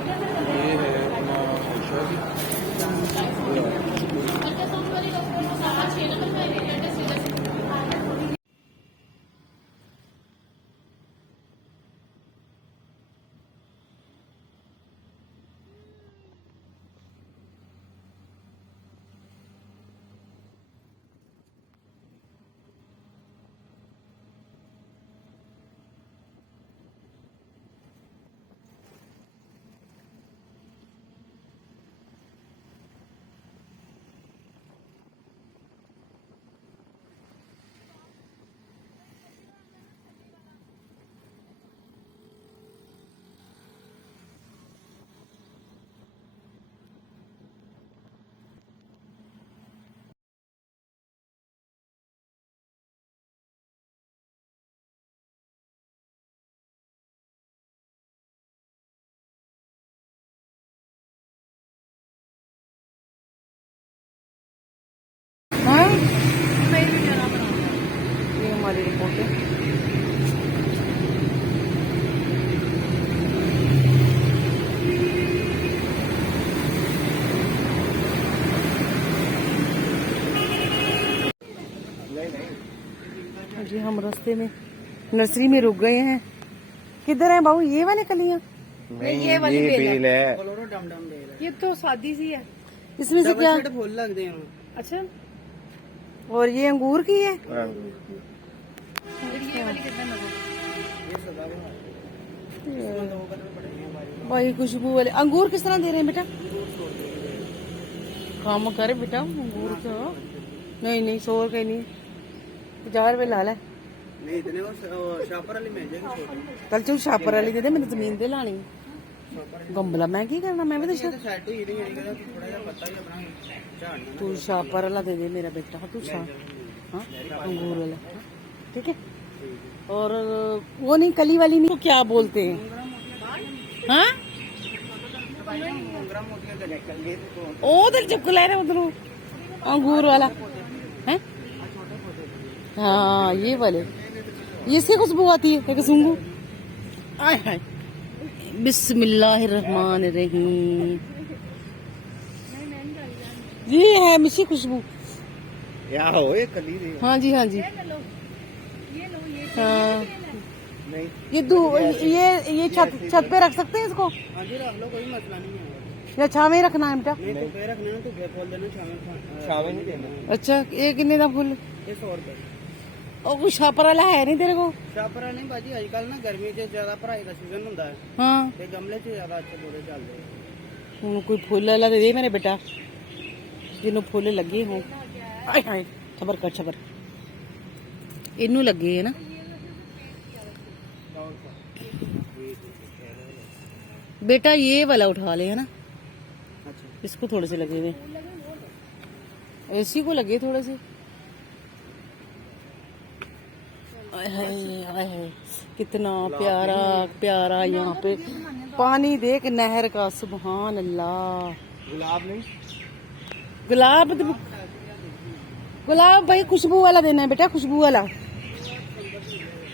ये है अपना आयशा की। हाँ ये हमारी रिपोर्ट है। जी हम रास्ते में नर्सरी में रुक गए हैं। किधर है बाबू ये वाले कलियां? नहीं, ये वाली बेल है। ये तो सादी सी है। इसमें से क्या फूल लगते हैं? अच्छा, और ये अंगूर की है। भाई खुशबू वाले अंगूर किस तरह दे रहे हैं बेटा? काम करे बेटा अंगूर का। नहीं नहीं 100 रुपये नहीं, 50 रुपये ला ला। नहीं इतने वो शापर वाली मिल जाएगी। कल चल शापर वाली दे दे, मैंने जमीन दे लानी गमला। मैं की करना, मैं भी तो थोड़ा सा पता ही अपना तू शापर वाला दे दे मेरा बेटा। तू हाँ अंगूर वाला ठीक है। और वो नहीं कली वाली नहीं, तो क्या बोलते हैं? हाँ उधर चक्कू ले रहे उधर अंगूर वाला है। हाँ ये वाले, इससे खुशबू आती है। एक सूंघू आय हाय बिस्मिल्लाहिर्रहमानिर्रहीम। ये है मिशी खुशबू। या हो ये कली दी। हाँ जी हाँ जी हाँ। नहीं ये छत पे रख सकते हैं इसको? हाँ जी रख लो, कोई मसला नहीं है। या छाव में रखना है बेटा? नहीं तो पे रखना है तो पे खोल देना, शामिल नहीं देना। अच्छा ये कितने का फुल? ये 100 रुपए। और कुछ छापर वाला है नहीं तेरे को? शापर नहीं बाजी, आजकल ना गर्मी से ज्यादा पढ़ाई का सीजन होता है। हाँ ते गमले से ज्यादा अच्छे बोले चलते हैं। कोई फुल वाला दे दे मेरे बेटा, जिन्हों फुल लगे हों। आय हाय छबर कर छबर इनू लगे है ना। बेटा ये वाला उठा ले है ना। अच्छा इसको थोड़े से लगे हुए, इसी को लगे थोड़े से। आय हाय आय हाय कितना प्यारा प्यारा यहाँ पे पानी देख नहर का। सुभान अल्लाह। गुलाब नहीं, गुलाब तो गुलाब भाई खुशबू वाला देना है बेटा, खुशबू वाला।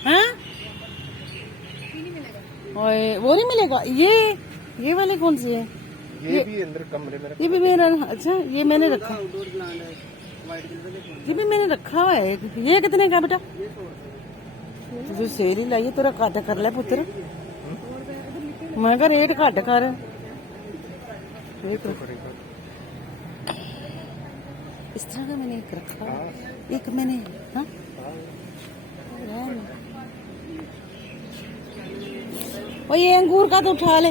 हाँ ओए वो नहीं मिलेगा। ये वाले कौन से हैं? ये भी अंदर कमरे में ये भी मेरा। अच्छा ये मैंने रखा, आउटडोर प्लांट है, व्हाइट कलर के फूल। ये भी मैंने रखा हुआ है। ये कितने का बेटा? ये 100 रुपए। तुझे सेल ही लाइए, तेरा घट कर ले पुत्र। मैं कहा रेट घट कर। इस तरह का मैंने एक रखा, एक मैंने हाँ और ये अंगूर का तो उठा ले,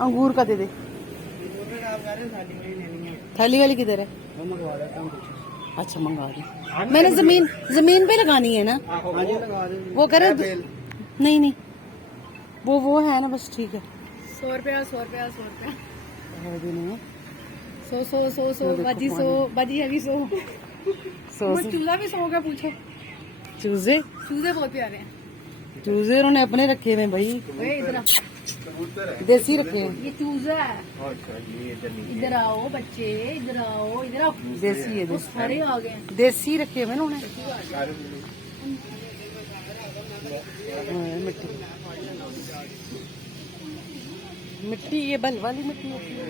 अंगूर का दे दे। थैली वाली किधर है? वो मंगवा लेता हूँ। अच्छा मंगा दे। मैंने जमीन पे लगानी है ना। हाँ जी लगा दे। वो करे नहीं नहीं वो है ना बस ठीक है। 100 रुपया 100 रुपया 100 रुपया है भी नहीं है। 100 बाजी 100 बाजी है भी 100। 100 चूजा भी 100 का पूछो। चूजे चूजे बहुत प्यारे हैं। चूजे उन्होंने अपने रखे हुए भाई, ओए इधर देसी रखे हैं। ये चूजा है। इधर आओ बच्चे, इधर आओ, इधर आओ। देसी है वो सारे आ गए। देसी रखे हुए ना उन्होंने। हाँ, मिट्टी मिट्टी ये बल वाली मिट्टी होती है।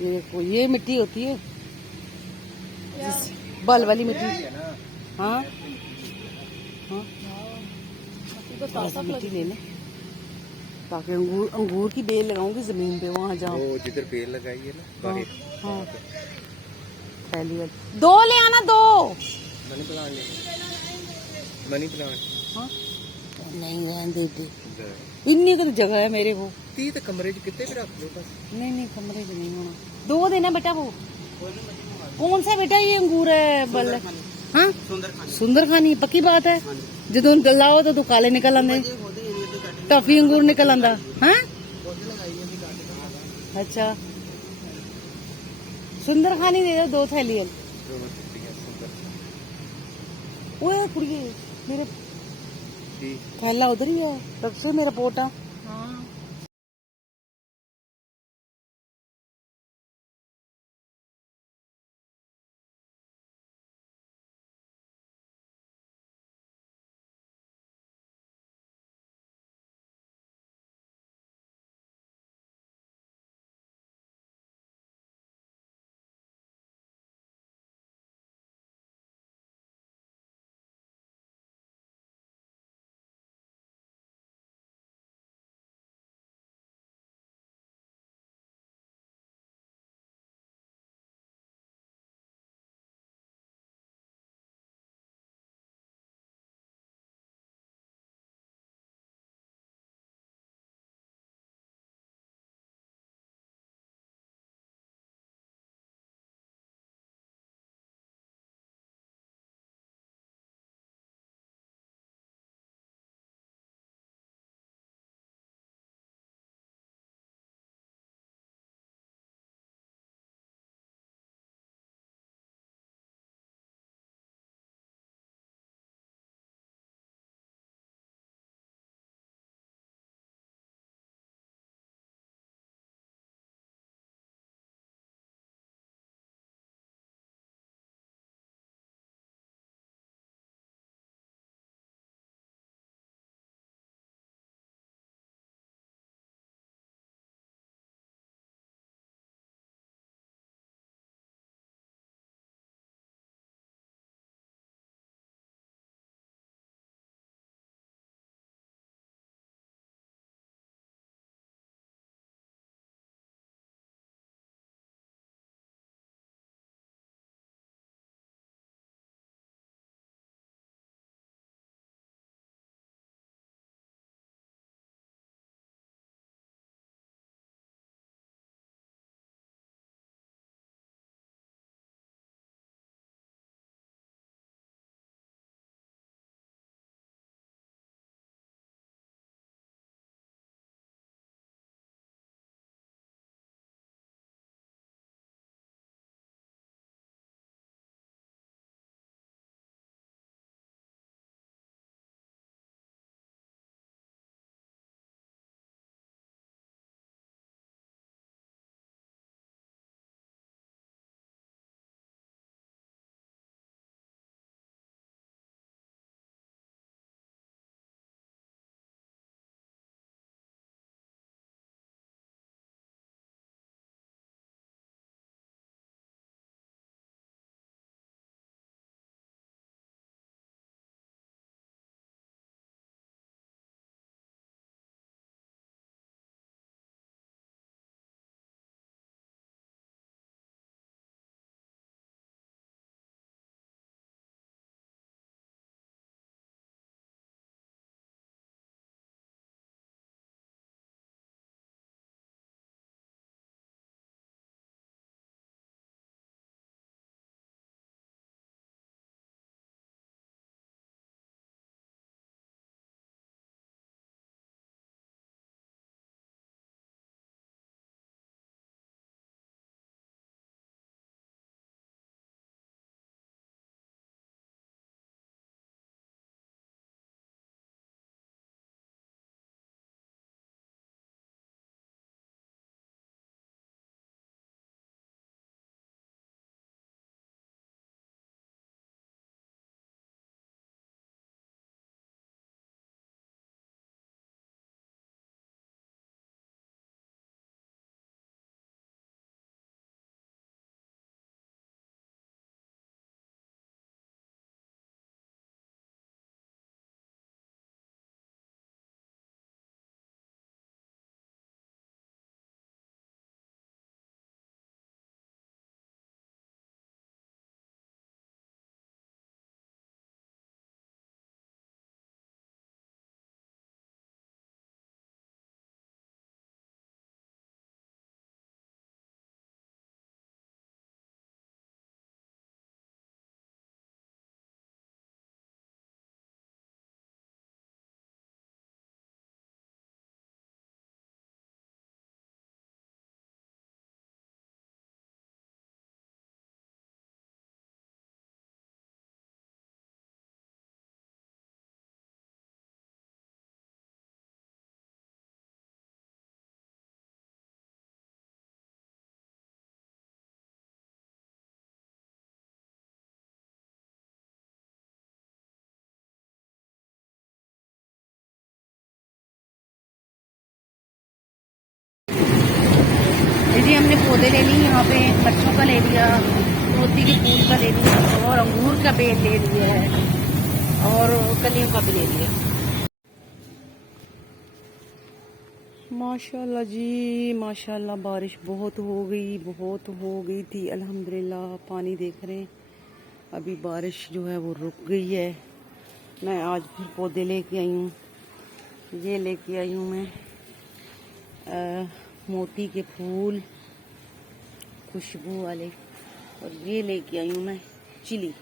ये देखो ये मिट्टी होती है बल वाली मिट्टी। हाँ हाँ ऐसी मिट्टी ले लें ताकि अंगूर की बेल लगाऊंगी जमीन पे वहाँ जाऊँ। वो जिधर बेल लगाई है ना हाँ बाहर, हाँ पहली बार 2 ले आना 2। मनी प्लांट ले, मनी प्लांट हाँ नहीं रहने देते इन्नी तो जगह है मेरे को। 30 कमरे च कितने भी रख लो बस। नहीं कमरे में नहीं होना। 2 देना बेटा। वो कौन सा बेटा ये अंगूर है बल? हाँ सुंदर खानी पक्की बात है। जो गला हो तो काले निकल आंदे टफी अंगूर निकल आंदा। हाँ अच्छा सुंदर खानी दे दो 2 थैली। ओए कुड़िए मेरे थैला उधर ही है रख मेरा पोटा। हमने पौधे ले लिए यहाँ पे, बच्चों का ले लिया, मोती के फूल का ले लिया, और अंगूर का पेड़ ले लिया है, और कलियों का भी ले लिया। माशाल्लाह जी माशाल्लाह, बारिश बहुत हो गई थी। अल्हम्दुलिल्लाह पानी देख रहे हैं, अभी बारिश जो है वो रुक गई है। मैं आज फिर पौधे लेके आई हूँ। ये लेके आई हूँ मैं मोती के फूल खुशबू वाले, और ये लेके आई हूँ मैं चिली।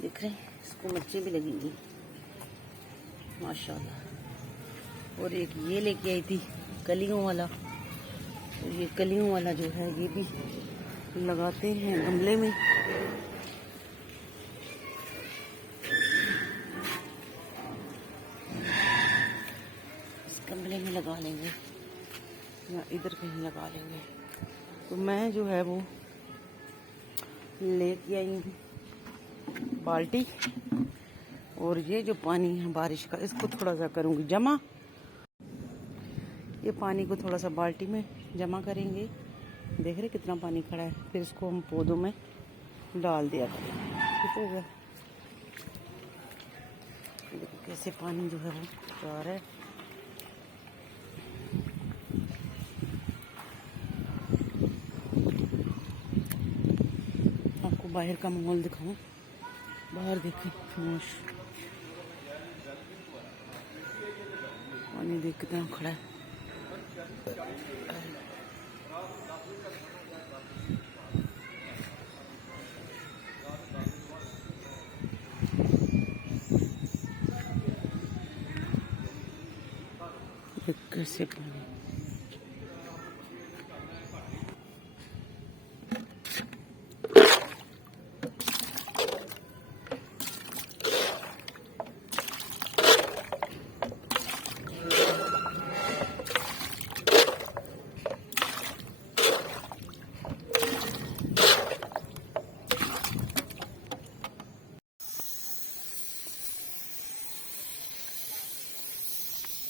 देख रहे हैं, इसको मिर्चें भी लगेंगी माशाल्लाह। और एक ये लेके आई थी कलियों वाला, और ये कलियों वाला जो है ये भी लगाते हैं गमले में। इस गमले में लगा लेंगे या इधर कहीं लगा लेंगे। तो मैं जो है वो लेके आई हूँ बाल्टी, और ये जो पानी है बारिश का, इसको थोड़ा सा करूँगी जमा। ये पानी को थोड़ा सा बाल्टी में जमा करेंगे। देख रहे कितना पानी खड़ा है, फिर इसको हम पौधों में डाल दिया करेंगे। ठीक हो गया। देखो कैसे पानी जो है वो जा रहा है। आपको बाहर का माहौल दिखाऊं, बाहर देखें, पानी देख कितना खड़ा है। कैसे पानी,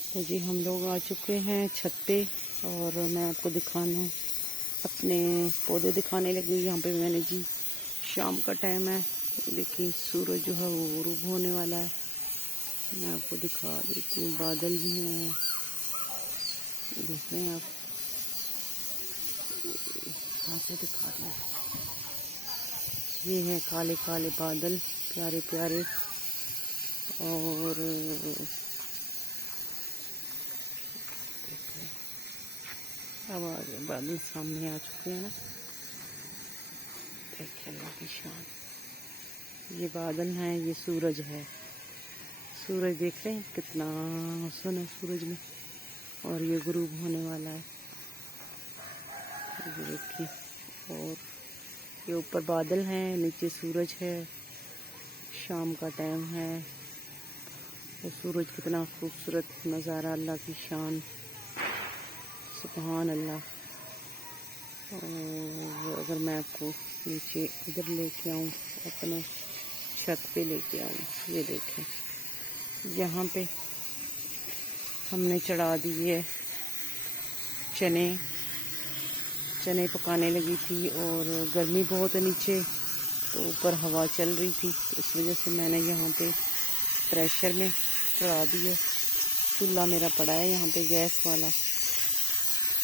तो जी हम लोग आ चुके हैं छत पे, और मैं आपको दिखाना अपने पौधे दिखाने लगी। यहाँ पे मैंने जी शाम का टाइम है, देखिए सूरज जो है वो गुरूब होने वाला है। मैं आपको दिखा देती हूँ, बादल भी हैं, देख रहे हैं आप, हाथ से दिखा रहे हैं। ये है काले काले बादल, प्यारे प्यारे, और अब आगे बादल सामने आ चुके हैं ना, देखिए अल्लाह की शान। ये बादल हैं, ये सूरज है, सूरज देख रहे हैं कितना हुस्न है सूरज में, और ये गुरूब होने वाला है, ये देखिए। और ये ऊपर बादल हैं, नीचे सूरज है, शाम का टाइम है, और सूरज कितना खूबसूरत नज़ारा, अल्लाह की शान, सुभान अल्लाह। और अगर मैं आपको नीचे इधर लेके आऊँ, अपने छत पे लेके आऊँ, ये देखें, यहाँ पे हमने चढ़ा दिए चने पकाने लगी थी, और गर्मी बहुत है नीचे, तो ऊपर हवा चल रही थी, तो इस वजह से मैंने यहाँ पे प्रेशर में चढ़ा दिए। चूल्हा मेरा पड़ा है यहाँ पे गैस वाला,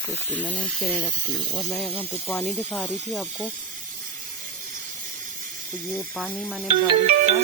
तो इसलिए मैंने चने रख दी। और मैं यहाँ पे पानी दिखा रही थी आपको, तो ये पानी मैंने बारिश का